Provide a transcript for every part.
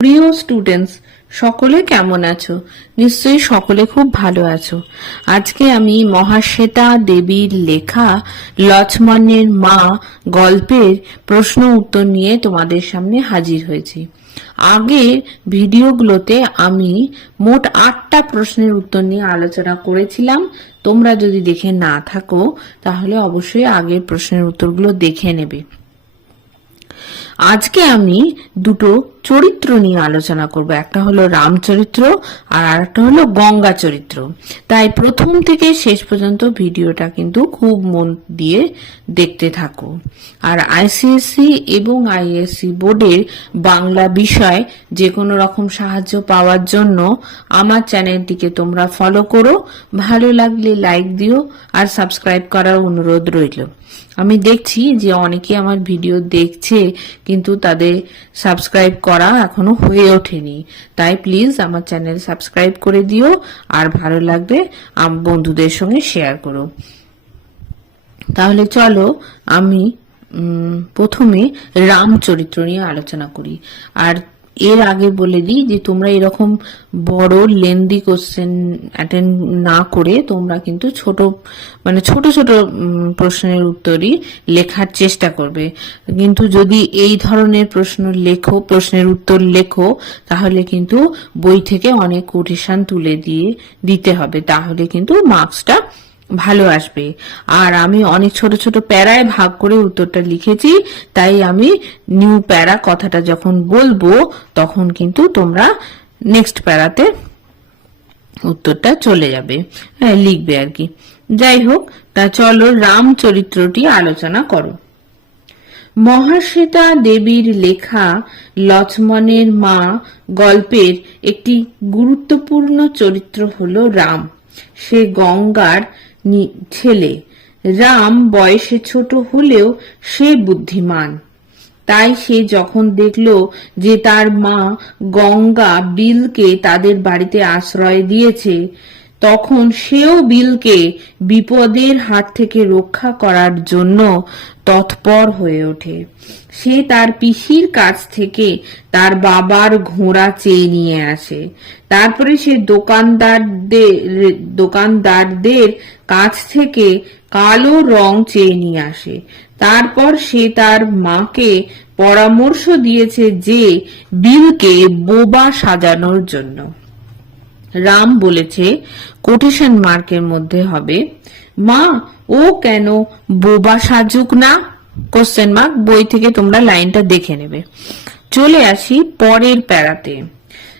প্রিয় স্টুডেন্টস সকলে কেমন আছো? নিশ্চয়ই সকলে খুব ভালো আছো। আজকে আমি মহাশ্বেতা দেবীর লেখা লক্ষ্মণের মা গল্পের প্রশ্ন উত্তর নিয়ে তোমাদের সামনে হাজির হয়েছি। আগে ভিডিওগুলোতে আমি মোট আটটা প্রশ্নের উত্তর নিয়ে আলোচনা করেছিলাম। তোমরা যদি দেখে না থাকো, তাহলে অবশ্যই আগের প্রশ্নের উত্তরগুলো দেখে নেবে। আজকে আমি দুটো চরিত্র নিয়ে আলোচনা করব। একটা হলো রামচরিত্র আর আরেকটা হলো গঙ্গা চরিত্র। তাই প্রথম থেকে শেষ পর্যন্ত ভিডিওটা কিন্তু খুব মন দিয়ে দেখতে থাকো। আর আইসিএসসি এবং আইএসসি বোর্ডের বাংলা বিষয় যে কোনো রকম সাহায্য পাওয়ার জন্য আমার চ্যানেলটিকে তোমরা ফলো করো। ভালো লাগলে লাইক দিও আর সাবস্ক্রাইব করার অনুরোধ রইল। আমি দেখছি যে অনেকে আমার ভিডিও দেখছে কিন্তু তাদের সাবস্ক্রাইব করা এখনও হয়ে ওঠেনি। তাই প্লিজ আমার চ্যানেল সাবস্ক্রাইব করে দিও আর ভালো লাগবে বন্ধুদের সঙ্গে শেয়ার করো। তাহলে চলো আমি প্রথমে রাম চরিত্র নিয়ে আলোচনা করি। আর এর আগে বলে দিই যে তোমরা এরকম বড় লেন্দি কোশ্চেন অ্যাটেন্ড না করে তোমরা কিন্তু ছোট মানে ছোট ছোট প্রশ্নের উত্তরই লেখার চেষ্টা করবে। কিন্তু যদি এই ধরনের প্রশ্ন লেখো, প্রশ্নের উত্তর লেখো, তাহলে কিন্তু বই থেকে অনেক কোটেশন তুলে দিয়ে দিতে হবে। তাহলে কিন্তু মার্কসটা ভালো আসবে। আর আমি অনেক ছোট ছোট প্যারায় ভাগ করে উত্তরটা লিখেছি, তাই আমি নিউ প্যারা কথাটা যখন বলব, তখন কিন্তু তোমরা নেক্সট প্যারাতে উত্তরটা চলে যাবে। হ্যাঁ লিখবে আর কি। যাই হোক, তা চলো রাম চরিত্রটি আলোচনা করো। মহাশ্বেতা দেবীর লেখা লক্ষ্মণের মা গল্পের একটি গুরুত্বপূর্ণ চরিত্র হল রাম। সে গঙ্গার ছেলে। রাম বয়সে ছোট হলেও সে বুদ্ধিমান। তাই সে যখন দেখল যে তার মা গঙ্গা বিলকে তাদের বাড়িতে আশ্রয় দিয়েছে তখন সেও বিলকে বিপদের হাত থেকে রক্ষা করার জন্য তৎপর হয়ে ওঠে। সে তার পিসির কাছ থেকে তার বাবার ঘোড়া চেয়ে নিয়ে আসে। তারপরে সে দোকানদারদের দোকানদারদের কাছ থেকে কালো রং চেয়ে নিয়ে আসে। তারপর সে তার মাকে পরামর্শ দিয়েছে যে বিলকে বোবা সাজানোর জন্য। রাম বলেছে, কোটেশন মার্কের মধ্যে হবে। মা, ও কেন বোবা সাজুক না? কোশ্চেন মার্ক বই থেকে তোমরা লাইনটা দেখে নেবে। চলে আসি পরের প্যারাতে।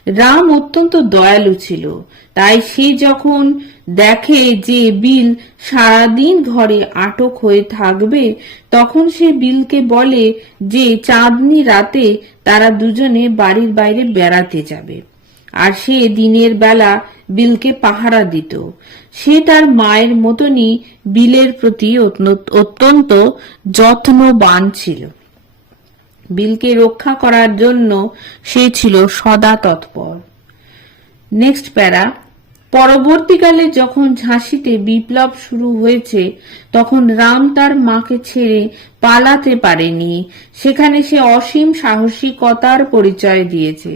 রাম অত্যন্ত দয়ালু ছিল। তাই সে যখন দেখে যে বিল সারাদিন ঘরে আটক হয়ে থাকবে, তখন সে বিলকে বলে যে, চাঁদনি রাতে তারা দুজনে বাড়ির বাইরে বেড়াতে যাবে। আর সে দিনের বেলা বিলকে পাহারা দিত। সে তার মায়ের মতনই বিলের প্রতি অত্যন্ত যত্নবান ছিল। বিলকে রক্ষা করার জন্য সে ছিল সদা তৎপর। নেক্সট প্যারা পরবর্তীকালে যখন ঝাঁসিতে বিপ্লব শুরু হয়েছে, তখন রাম তার মাকে ছেড়ে পালাতে পারেনি। সেখানে সে অসীম সাহসিকতার পরিচয় দিয়েছে।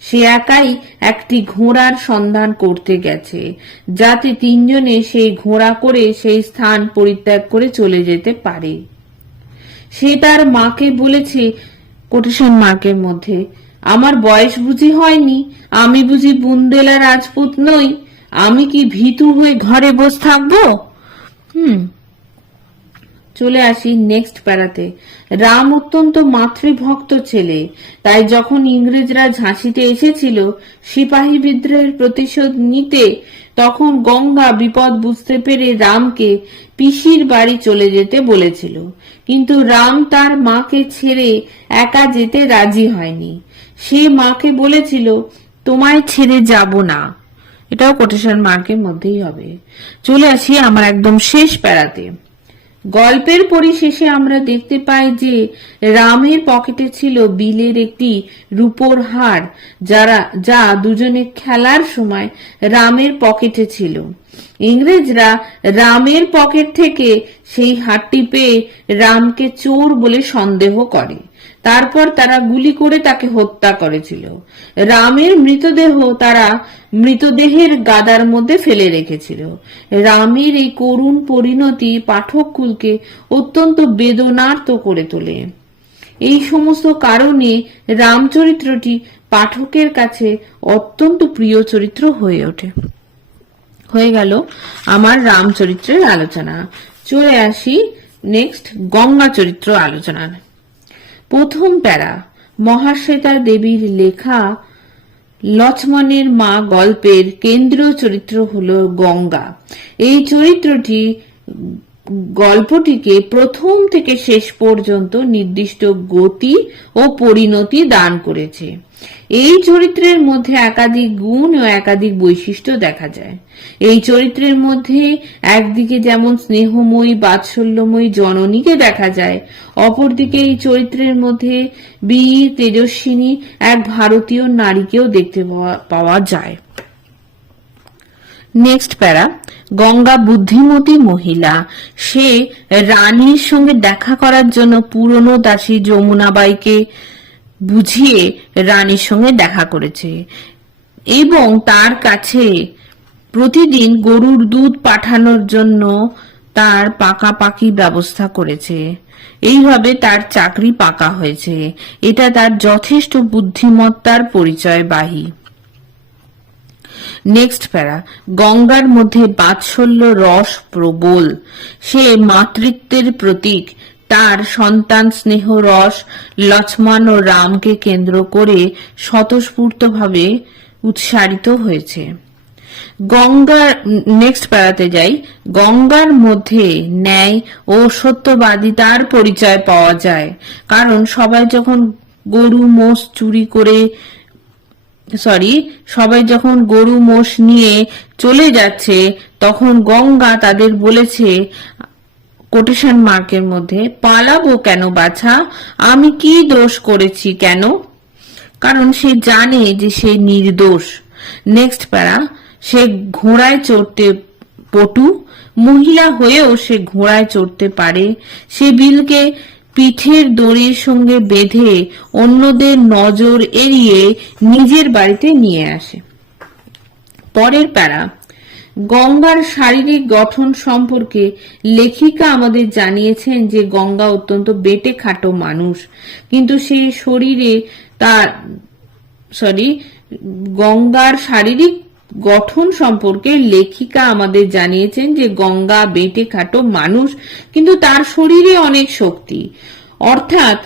সে একাই একটি ঘোড়ার সন্ধান করতে গেছে, যাতে তিনজনে সেই ঘোড়া করে সেই স্থান পরিত্যাগ করে চলে যেতে পারে। সে তার মাকে বলেছে, কোটেশন মার্কের মধ্যে, আমার বয়স বুঝি হয়নি, আমি বুঝি বুন্দেলা রাজপুত নই। আমি কি ভীতু হয়ে ঘরে বসে থাকব? হুম। চলে আসি নেক্সট প্যারাতে রাম অত্যন্ত মাতৃভক্ত ছেলে। তাই যখন ইংরেজরা ঝাঁসিতে এসেছিল সিপাহী বিদ্রোহের প্রতিশোধ নিতে, তখন গঙ্গা বিপদ বুঝতে পেরে রামকে পিসির বাড়ি চলে যেতে বলেছিল। কিন্তু রাম তার মাকে ছেড়ে একা যেতে রাজি হয়নি। সে মাকে বলেছিল, তোমায় ছেড়ে যাব না। এটাও কোটেশন মার্কের মধ্যেই হবে। চলে আসি আমার একদম শেষ প্যারাতে। গল্পের পরিশেষে আমরা দেখতে পাই যে রামের পকেটে ছিল বিলের একটি রূপোর হার, যারা, যা দুজনে খেলার সময় রামের পকেটে ছিল। ইংরেজরা রামের পকেট থেকে সেই হারটি পেয়ে রামকে চোর বলে সন্দেহ করে। তারপর তারা গুলি করে তাকে হত্যা করেছিল। রামের মৃতদেহ তারা মৃতদেহের গাদার মধ্যে ফেলে রেখেছিল। রামের এই করুণ পরিণতি পাঠককুলকে অত্যন্ত বেদনার্ত করে তোলে। এই সমস্ত কারণে রামচরিত্রটি পাঠকের কাছে অত্যন্ত প্রিয় চরিত্র হয়ে ওঠে। হয়ে গেল আমার রামচরিত্রের আলোচনা। চলে আসি নেক্সট গঙ্গা চরিত্র আলোচনার। প্রথম প্যারা। মহাশ্বেতা দেবীর লেখা লক্ষ্মণের মা গল্পের কেন্দ্রীয় চরিত্র হল গঙ্গা। এই চরিত্রটি গল্পটিকে প্রথম থেকে শেষ পর্যন্ত নির্দিষ্ট গতি ও পরিণতি দান করেছে। এই চরিত্রের মধ্যে একাধিক গুণ ও একাধিক বৈশিষ্ট্য দেখা যায়। এই চরিত্রের মধ্যে একদিকে যেমন স্নেহময়ী, বাৎসল্যময়ী জননীকে দেখা যায়, অপরদিকে এই চরিত্রের মধ্যে বীর, তেজস্বিনী এক ভারতীয় নারীকেও দেখতে পাওয়া- পাওয়া যায়। নেক্সট প্যারা গঙ্গা বুদ্ধিমতী মহিলা সে রানীর সঙ্গে দেখা করার জন্য পুরনো দাসী যমুনাবাইকে বুঝিয়ে রানীর সঙ্গে দেখা করেছে। এবং তার কাছে প্রতিদিন গরুর দুধ পাঠানোর জন্য তার পাকাপাকি ব্যবস্থা করেছে। এইভাবে তার চাকরি পাকা হয়েছে। এটা তার যথেষ্ট বুদ্ধিমত্তার পরিচয় পরিচয়বাহী। নেক্সট প্যারা গঙ্গার মধ্যে বাৎসল্য রস প্রবল। সে মাতৃত্বের প্রতীক, তার সন্তান স্নেহ রস, লক্ষ্মণ ও রামকে কেন্দ্র করে স্বতঃস্ফূর্তভাবে উৎসারিত হয়েছে। গঙ্গার নেক্সট প্যারাতে যাই, গঙ্গার মধ্যে ন্যায় ও সত্যবাদিতার পরিচয় পাওয়া যায়। কারণ সবাই যখন গরু, মোষ চুরি করে সরি সবাই যখন গরু মোষ নিয়ে চলে যাচ্ছে, তখন গঙ্গা তাদের বলেছে কোটেশন মার্কের মধ্যে, পালাবো কেন বাছা? আমি কি দোষ করেছি কেন? কারণ সে জানে যে সে নির্দোষ। নেক্সট প্যারা সে ঘোড়ায় চড়তে পটু, মহিলা হয়েও সে ঘোড়ায় চড়তে পারে। সে বিলকে পিঠের দড়ির সঙ্গে বেঁধে অন্যদের নজর এড়িয়ে নিজের বাড়িতে নিয়ে আসে। পরের প্যারা, গঙ্গার শারীরিক গঠন সম্পর্কে লেখিকা আমাদের জানিয়েছেন যে গঙ্গা অত্যন্ত বেটে খাটো মানুষ, কিন্তু সেই শরীরে তার সরি গঙ্গার শারীরিক গঠন সম্পর্কে লেখিকা আমাদের জানিয়েছেন যে গঙ্গা, বেটে খাটো মানুষ, কিন্তু তার শরীরে অনেক শক্তি। অর্থাৎ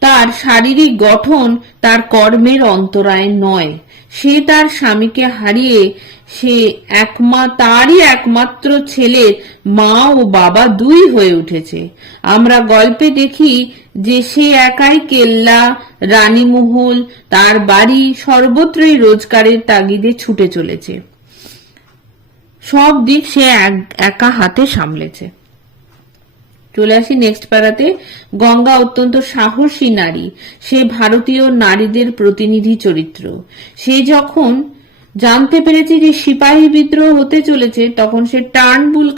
তার শারীরিক গঠন তার কর্মের অন্তরায় নয়। সে তার স্বামীকে হারিয়ে সে একমা, তারই একমাত্র ছেলের মা ও বাবা দুই হয়ে উঠেছে। আমরা গল্পে দেখি যে সে একাই কেল্লা, রানীমহল, তার বাড়ি সর্বত্রই রোজগারের তাগিদে ছুটে চলেছে। সব দিক সে এক- একা হাতে সামলেছে। চলে আসি নেক্সট প্যারাতে গঙ্গা অত্যন্ত সাহসী নারী। সে ভারতীয় নারীদের প্রতিনিধি চরিত্র। সে যখন জানতে পেরেছে যে সিপাহী বিদ্রোহ হতে চলেছে, তখন সে টার্নবুল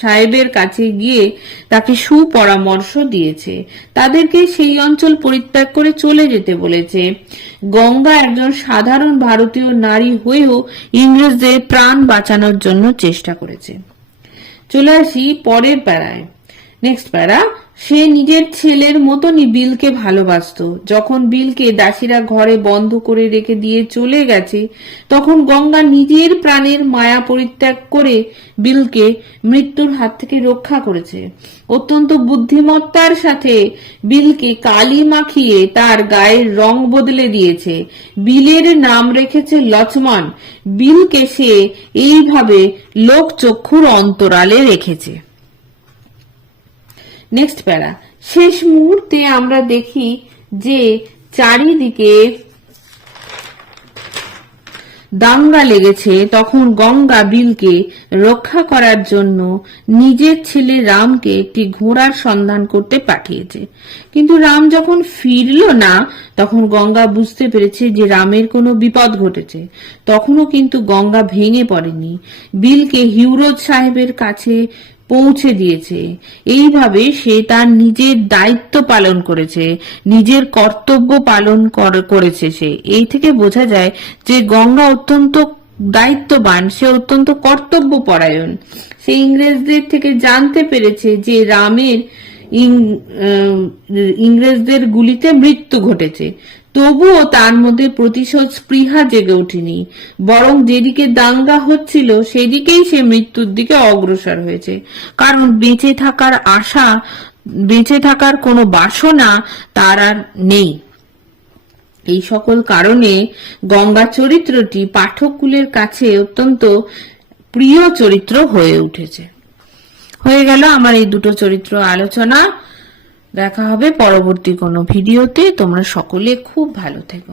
সাহেবের কাছে গিয়ে তাকে সুপরামর্শ দিয়েছে। তাদেরকে সেই অঞ্চল পরিত্যাগ করে চলে যেতে বলেছে। গঙ্গা একজন সাধারণ ভারতীয় নারী হয়েও ইংরেজদের প্রাণ বাঁচানোর জন্য চেষ্টা করেছে। চলে আসি পরের প্যারায় নেক্সট প্যারা সে নিজের ছেলের মতনই বিলকে ভালোবাসতো। যখন বিলকে দাসীরা ঘরে বন্ধ করে রেখে দিয়ে চলে গেছে, তখন গঙ্গা নিজের প্রাণের মায়া পরিত্যাগ করে বিলকে মৃত্যুর হাত থেকে রক্ষা করেছে। অত্যন্ত বুদ্ধিমত্তার সাথে বিলকে কালি মাখিয়ে তার গায়ের রং বদলে দিয়েছে। বিলের নাম রেখেছে লক্ষ্মণ বিলকে সে এইভাবে লোকচক্ষুর অন্তরালে রেখেছে। নেক্সট প্যারা শেষ মুহূর্তে আমরা দেখি যে চারিদিকে দাঙ্গা লেগেছে, তখন গঙ্গা বিলকে রক্ষা করার জন্য নিজের ছেলে রামকে একটি ঘোড়ার সন্ধান করতে পাঠিয়েছে। কিন্তু রাম যখন ফিরল না, তখন গঙ্গা বুঝতে পেরেছে যে রামের কোনো বিপদ ঘটেছে। তখনও কিন্তু গঙ্গা ভেঙে পড়েনি। বিলকে হিউরোজ সাহেবের কাছে পৌঁছে দিয়েছে। এইভাবে সে তার নিজের দায়িত্ব পালন করেছে, নিজের কর্তব্য পালন কর- করেছে সে। এই থেকে বোঝা যায় যে গঙ্গা অত্যন্ত দায়িত্ববান, সে অত্যন্ত কর্তব্য পরায়ণ সে ইংরেজদের থেকে জানতে পেরেছে যে রামের ইংরেজদের গুলিতে মৃত্যু ঘটেছে। তবুও তার মধ্যে প্রতিশোধ স্পৃহা জেগে ওঠেনি। বরং যেদিকে দাঙ্গা হচ্ছিল, সেদিকেই সে মৃত্যুর দিকে অগ্রসর হয়েছে। কারণ বেঁচে থাকার আশা, বেঁচে থাকার কোনো বাসনা তার আর নেই। এই সকল কারণে গঙ্গা চরিত্রটি পাঠককুলের কাছে অত্যন্ত প্রিয় চরিত্র হয়ে উঠেছে। হয়ে গেল আমার এই দুটো চরিত্র আলোচনা। দেখা হবে পরবর্তী কোনো ভিডিওতে। তোমরা সকলে খুব ভালো থেকো।